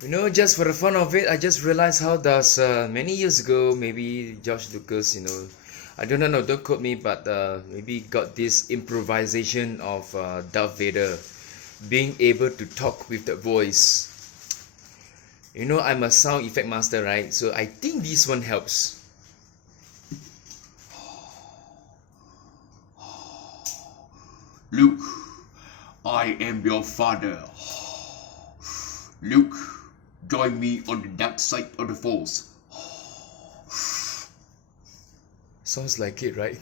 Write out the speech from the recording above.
Just for the fun of it, I just realized how does many years ago, maybe George Lucas, I don't know, don't quote me, but maybe got this improvisation of Darth Vader being able to talk with the voice. I'm a sound effect master, right? So I think this one helps. Luke, I am your father. Luke, join me on the dark side of the Force. Sounds like it, right?